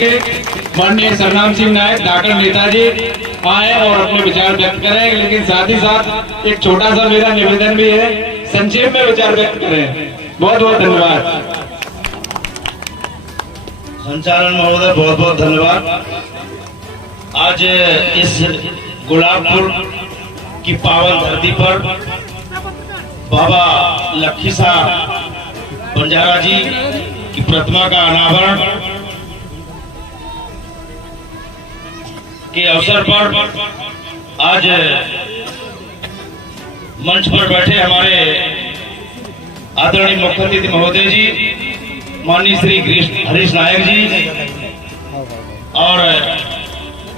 माननीय सरनाम सिंह नायक धाकड़ नेताजी आए और अपने विचार व्यक्त करें, लेकिन साथ ही साथ एक छोटा सा मेरा निवेदन भी है, संक्षेप में विचार व्यक्त करें। बहुत बहुत धन्यवाद। संचालन महोदय बहुत बहुत धन्यवाद। आज इस गुलाबपुर की पावन धरती पर बाबा लखीसा बंजारा जी की प्रतिमा का अनावरण के अवसर पर आज मंच पर बैठे हमारे आदरणीय मुख्य अतिथि महोदय जी, माननीय श्री हरीश नायक जी और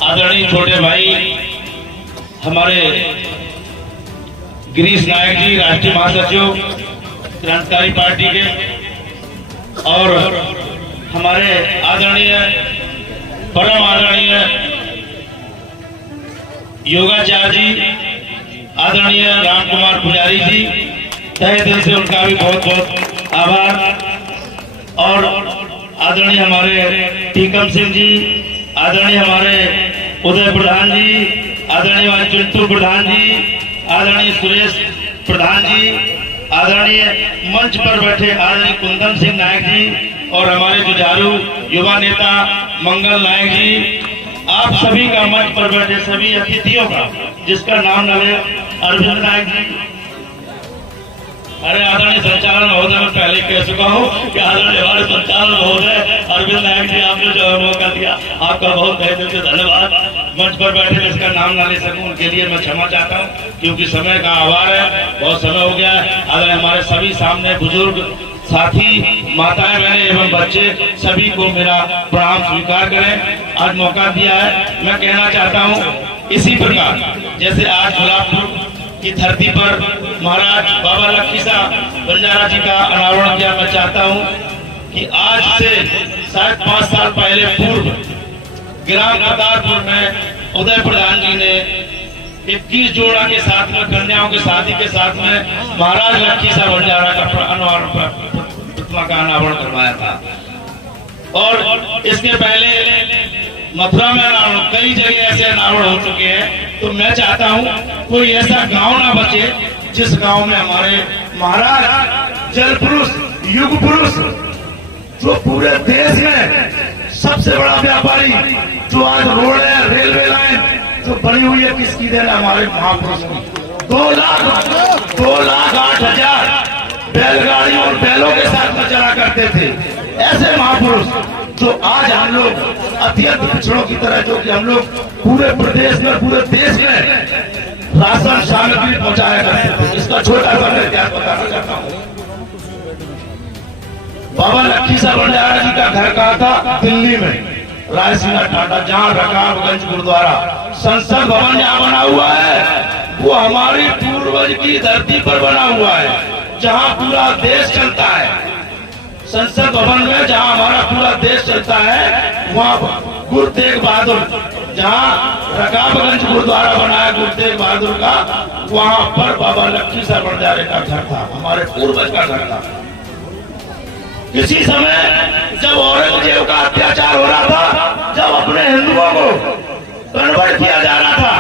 आदरणीय छोटे भाई हमारे गिरीश नायक जी, राष्ट्रीय महासचिव क्रांतिकारी पार्टी के, और हमारे आदरणीय परम आदरणीय योगाचार्य जी, आदरणीय राम कुमार पुजारी जी, तहे दिल से उनका भी बहुत बहुत आभार। और आदरणीय हमारे टीकम सिंह जी, आदरणीय हमारे उदय प्रधान जी, आदरणीय चिंटू प्रधान जी, आदरणीय सुरेश प्रधान जी, आदरणीय मंच पर बैठे आदरणीय कुंदन सिंह नायक जी और हमारे जुझारू युवा नेता मंगल नायक जी, आप सभी का मंच पर बैठे सभी अतिथियों का जिसका नाम न ले, अरविंद नायक जी। अरे आदरणीय संचालन महोदय, मैं पहले कह चुका हूँ कि आदरणीय हमारे संचालन महोदय अरविंद नायक जी, आपने जो मौका दिया आपका बहुत तहे दिल से धन्यवाद। मंच पर बैठे जिसका नाम ना ले सकूं उनके लिए मैं क्षमा चाहता हूँ, क्योंकि समय का अभाव है, बहुत समय हो गया है। आदरणीय हमारे सभी सामने बुजुर्ग साथी, माताएं, बहनें एवं बच्चे, सभी को मेरा प्रणाम स्वीकार करें। आज मौका दिया है, मैं कहना चाहता हूँ इसी प्रकार जैसे आज गुलाबपुर की धरती पर महाराज बाबा लखीसा बंजारा जी का अनावरण किया, मैं चाहता हूँ कि आज से शायद 5 साल पहले पूर्व ग्राम करतारपुर में उदय प्रधान जी ने 21 जोड़ा के साथ में कन्याओं की शादी के साथ में महाराज लखीसा बंजारा का प्रतिमा का अनावरण करवाया था। और इसके पहले मथुरा में अनावरण, कई जगह ऐसे अनावरण हो चुके हैं। तो मैं चाहता हूँ कोई ऐसा गांव ना बचे जिस गांव में हमारे महाराज जल पुरुष, युग पुरुष, जो पूरे देश में सबसे बड़ा व्यापारी, जो आज रोड है, रेलवे लाइन जो बनी हुई है, किसकी देन है? हमारे महापुरुष की। 2,08,000 बैलगाड़ी और बैलों के साथ में चला करते थे। ऐसे महापुरुष जो आज हम लोग अत्यंत पिछड़ों की तरह, जो कि हम लोग पूरे प्रदेश में, पूरे देश में राशन सामग्री पहुंचाया करते थे। इसका छोटा सा मैं इतिहास बताना चाहता हूँ। बाबा लखीसा बंजारा जी का घर कहा था? दिल्ली में, रायसीना टाटा, जहाँ रकाबगंज गुरुद्वारा, संसद भवन जहाँ बना हुआ है वो हमारी पूर्वज की धरती पर बना हुआ है, जहाँ पूरा देश चलता है। संसद भवन में जहाँ हमारा पूरा देश चलता है, वहाँ गुरु तेग बहादुर, जहाँ रकाबगंज गुरुद्वारा बना है गुरु तेग बहादुर का, वहाँ पर बाबा लखीसा बंजारे का घर था, हमारे पूर्वज का घर था। किसी समय जब औरंगजेब का अत्याचार हो रहा था, जब अपने हिंदुओं को कन्वर्ट किया जा रहा था,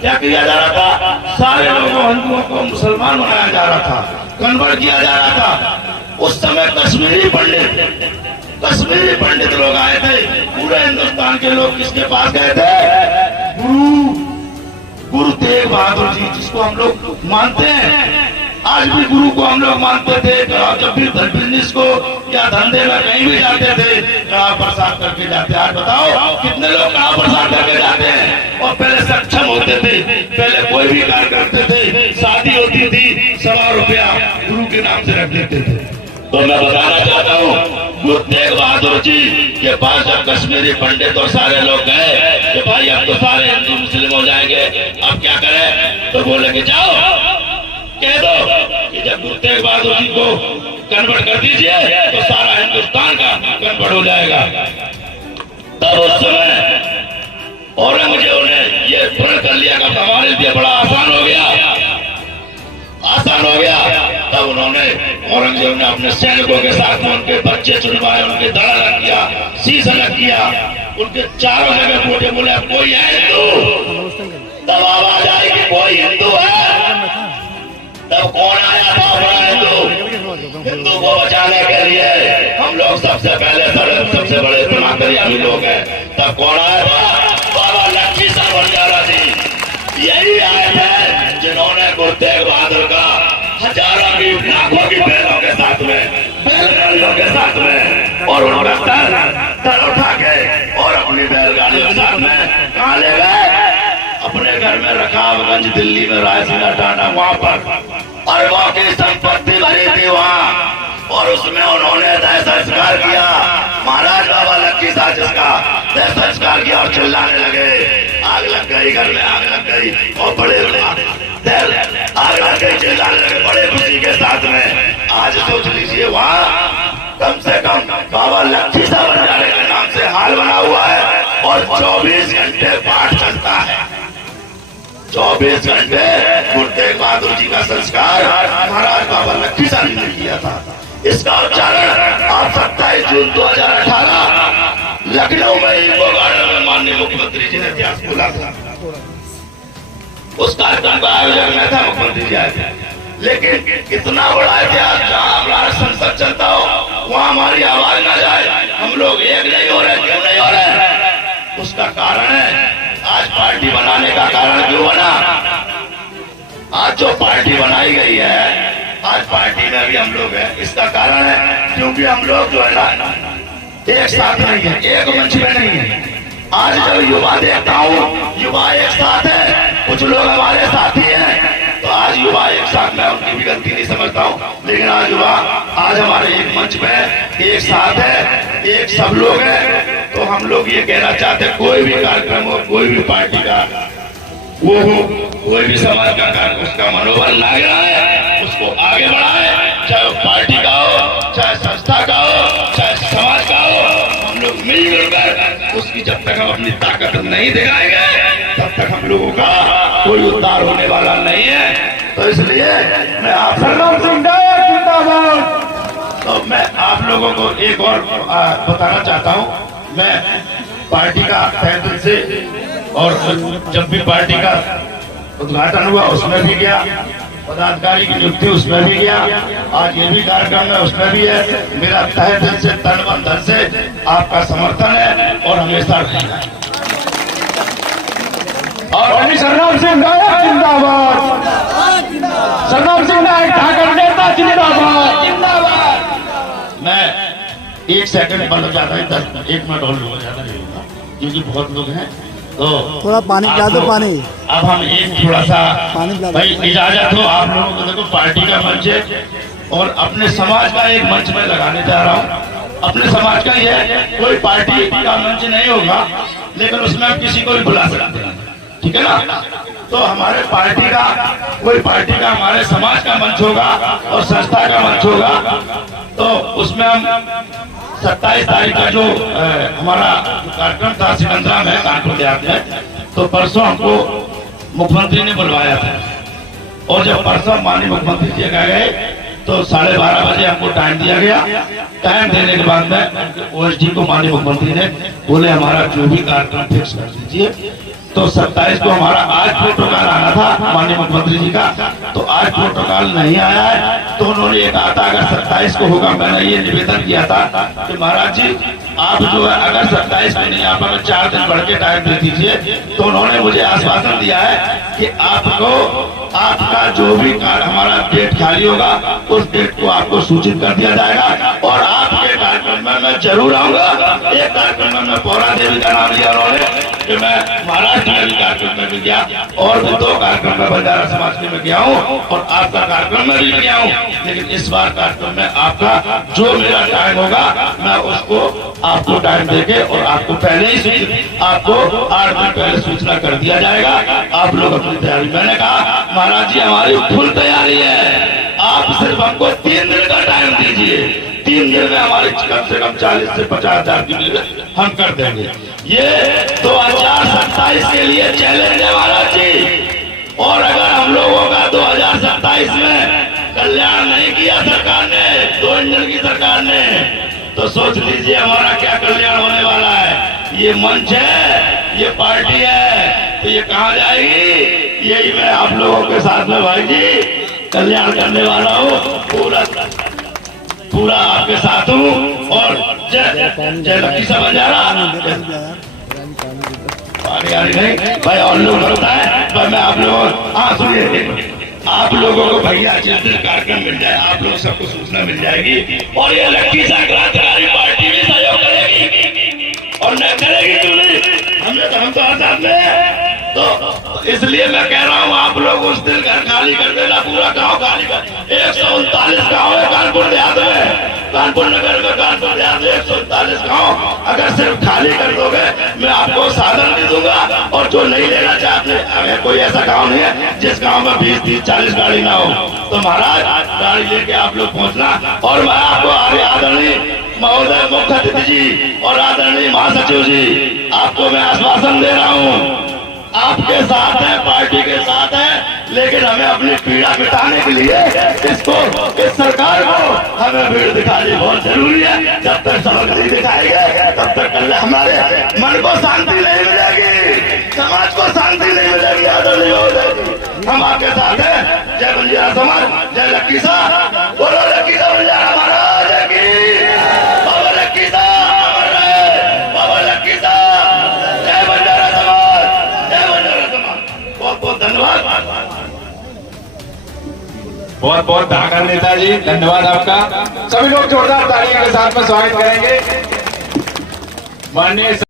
क्या किया जा रहा था? सारे लोगों हिंदुओं को मुसलमान बनाया जा रहा था, कन्वर्ट किया जा रहा था। उस समय कश्मीरी पंडित लोग आए थे, पूरे हिंदुस्तान के लोग किसके पास गए थे? गुरु तेग बहादुर जी, जिसको हम लोग मानते हैं, आज भी गुरु को हम लोग मानते थे। जब भी बिजनेस को या धंधे में कहीं भी जाते थे, कड़ा प्रसाद करके जाते। आज बताओ कितने लोग कड़ा प्रसाद करके जाते हैं? और पहले सक्षम होते थे, पहले कोई भी कार्य करते थे, शादी होती थी, 100 रुपया गुरु के नाम से रख देते थे। तो मैं बताना चाहता हूँ, गुरु तेग बहादुर जी के पास जब कश्मीरी पंडित और सारे लोग गए कि भाई अब तो सारे हिंदू मुस्लिम हो जाएंगे, अब क्या करें? तो बोले कि जाओ कह दो कि जब गुरु तेग बहादुर जी को कन्वर्ट कर दीजिए तो सारा हिंदुस्तान का कन्वर्ट हो जाएगा। तब उस समय औरंगजेब ने ये प्रण कर लिया कि हमारे लिए बड़ा आसान हो गया, आसान हो गया। तब उन्होंने औरंगजेब ने अपने सैनिकों के साथ में उनके बच्चे चुनवाए, उनके दड़ा अलग किया, शीश अलग किया, उनके चारों जगह बोले बोले कोई है हिंदू, तब आवाज आई कि कोई हिंदू है। तब कौन आया था बड़ा हिंदू? हिंदू को बचाने के लिए हम लोग सबसे पहले सबसे बड़े तमाकरियावी लोग हैं। तब कौन आया था? बाबा लक्ष्मी साहब बंजारा जी यही आए थे, जिन्होंने गुरु तेग बहादुर का हजारों की लाखों की बैलों के साथ में, बैलगाड़ियों के साथ में, और उनका तर उठा के और अपनी बैलगाड़ियों के साथ में कहाँ ले गए? अपने घर में रकाबगंज दिल्ली में रायसीना टाटा, वहां पर अरबों की संपत्ति भरी थी वहां, और उसमें उन्होंने तय संस्कार किया। महाराज बाबा लक्ष्मी साजिश का तय संस्कार किया और चिल्लाने लगे, आग लग गई, घर में आग लग गई, और बड़े आग लग गई, चिल्लाने लगे बड़े खुशी के साथ में। आज सोच लीजिए वहाँ कम से कम बाबा लक्ष्मी साहब बंजारे के नाम से हाल बना हुआ है, और 24 घंटे पाठ चलता है। 24 घंटे गुरु तेग बहादुर जी का संस्कार महाराज बाबा लक्ष्मी साहब ने किया था। इसका उच्चारण आप 27 जून 2018 लखनऊ में इको गार्डन में माननीय मुख्यमंत्री जी ने इतिहास बोला था। उस कार्यक्रम का आयोजन में था, मुख्यमंत्री जी आए थे, लेकिन इतना बड़ा इतिहास जहाँ हमारा संसद चलता हो वहाँ हमारी आवाज न जाए, हम लोग एक नहीं हो रहे। क्यों नहीं हो रहे? उसका कारण है आज पार्टी बनाने का कारण क्यों बना? आज जो पार्टी बनाई गई है, आज पार्टी में भी हम लोग हैं, इसका कारण है क्योंकि हम लोग जो है ना एक साथ नहीं है, एक मंच में नहीं है। आज जब युवा देखता हूँ, युवा एक साथ है, कुछ लोग हमारे साथी हैं, तो आज युवा एक साथ, मैं उनकी भी गलती नहीं समझता हूँ, लेकिन आज युवा आज हमारे एक मंच में एक साथ है, एक सब लोग हैं। तो हम लोग ये कहना चाहते हैं, कोई भी कार्यक्रम हो, कोई भी पार्टी का वो हो, कोई भी समाज का कार्य, उसका मनोबल ना गिराए, उसको आगे बढ़ाए, चाहे पार्टी का हो, चाहे संस्था का हो, चाहे समाज का हो, हम लोग मिलजुल कर उसकी जब तक हम अपनी ताकत नहीं दिखाएंगे तब तक हम लोगों का कोई उद्धार होने वाला नहीं है। तो इसलिए मैं आप तो मैं आप लोगों को एक और बताना चाहता हूँ, मैं पार्टी का तहे दिल से, और जब भी पार्टी का उद्घाटन हुआ उसमें भी गया, पदाधिकारी की नियुक्ति उसमें भी गया, आज ये भी कार्यक्रम है उसमें भी है। मेरा तहे दिल से, तन मन धन से आपका समर्थन है और हमेशा रहेगा। और सरनाम सिंह नायक जिंदाबाद, सरनाम सिंह नायक ठाकर नेता जिंदाबाद, जिंदाबाद। मैं 1 सेकंड बंद हो जाता है, 1 मिनट और हो जाता है, क्योंकि बहुत लोग हैं, तो थोड़ा पानी पिला दो। पानी अब हम एक थोड़ा सा पानी पिला दो। भाई इजाजत हो आप लोगों को, देखो पार्टी का मंच है और अपने समाज का एक मंच में लगाने जा रहा हूँ। अपने समाज का ये कोई पार्टी का मंच नहीं होगा, लेकिन उसमें आप किसी को भी बुला सकते हैं, ठीक है ना? तो हमारे पार्टी का, कोई पार्टी का हमारे समाज का मंच होगा और संस्था का मंच होगा, तो उसमें हम 27 तारीख का जो हमारा कार्यक्रम था सिकंदरा में, कानपुर देहात में, तो परसों हमको मुख्यमंत्री ने बुलवाया था, और जब परसों माननीय मुख्यमंत्री जी कह गए तो 12:30 बजे हमको टाइम दिया गया। टाइम देने के बाद में ओएसडी को माननीय मुख्यमंत्री ने बोले हमारा जो भी कार्यक्रम फिक्स कर दीजिए। तो 27 को हमारा आज प्रोटोकॉल आना था माननीय मुख्यमंत्री जी का, तो आज प्रोटोकॉल नहीं आया है। तो उन्होंने ये कहा था अगर 27 को होगा, मैंने ये निवेदन किया था कि महाराज जी आप जो है अगर 27 को नहीं, आप अगर 4 दिन बढ़ के टाइम दे दीजिए। तो उन्होंने मुझे आश्वासन दिया है कि आपको आपका जो भी कार्य हमारा डेट खाली होगा उस डेट को आपको सूचित कर दिया जाएगा, और आपके कार्यक्रम में मैं जरूर आऊंगा। एक कार्यक्रम में मैं पौरा देवी का नाम लिया उन्होंने कि मैं महाराष्ट्र में भी कार्यक्रम में भी गया, और भी 2 कार्यक्रम में बंजारा समाज के में गया हूँ, और आपका कार्यक्रम में भी गया हूँ। लेकिन इस बार कार्यक्रम में आपका जो मेरा टाइम होगा मैं उसको आपको टाइम देके और आपको पहले ही आपको 8 दिन पहले सूचना कर दिया जाएगा। आप लोग अपनी तैयारी, मैंने कहा महाराज जी हमारी फुल तैयारी है, आप सिर्फ हमको 3 दिन का टाइम दीजिए। 3 दिन में हमारी कम से कम 40 से 50 हजार की भीड़ हम कर देंगे। ये 2027 के लिए चैलेंज है महाराज जी, और अगर हम लोगों का 2027 में कल्याण नहीं किया सरकार ने, 2 इंजन की सरकार ने, तो सोच लीजिए हमारा क्या कल्याण होने वाला है। ये मंच है, ये पार्टी है, तो ये कहाँ जाएगी? यही मैं आप लोगों के साथ में भाई जी कल्याण करने वाला हूँ, पूरा आपके साथ हूँ। और जय लक्की सा बंजारा पानी नहीं भाई, और लोग होता है भाई। मैं आप लोगों सुनिए, आप लोगों को भैया जिस दिन कार्यक्रम मिल जाए आप लोग सबको सूचना मिल जाएगी, और ये लक्की सा क्रांतिकारी पार्टी भी सहयोग करेगी और न करेगी क्यों नहीं, हम तो हर साथ में। तो इसलिए मैं कह रहा हूँ आप लोग उस दिन घर खाली कर देना, पूरा गांव खाली कर। 139 गांव है कानपुर देहात में, कानपुर नगर में, कानपुर देहात में 139 गांव अगर सिर्फ खाली कर दोगे मैं आपको साधन भी दूंगा। और जो नहीं लेना चाहते, अगर कोई ऐसा गांव नहीं है जिस गांव में 20, 30, 40 गाड़ी ना हो, तो महाराज गाड़ी लेके आप लोग पहुंचना। और मैं आपको आदरणीय महोदय मुख्य अतिथि जी और आदरणीय महासचिव जी, आपको मैं आश्वासन दे रहा हूँ, आपके साथ है, पार्टी के साथ है, लेकिन हमें अपनी पीड़ा मिटाने के लिए इस सरकार को हमें भीड़ दिखानी बहुत जरूरी है। जब तक सबक नहीं दिखाएंगे तब तक कल हमारे मन को शांति नहीं मिलेगी, समाज को शांति नहीं मिलेगी। आदरणीय महोदय हम आपके साथ हैं। जय बंजारा समाज, जय लक्की सा, बोलो लक्की सा बंजारा महाराज की, बाबा लक्की सा, बाबा लक्की सा, जय बंजारा समाज, जय बंजारा समाज। बहुत बहुत धन्यवाद, बहुत बहुत धाकर नेताजी, धन्यवाद आपका। सभी लोग जोरदार तालियों के साथ में स्वागत करेंगे माननीय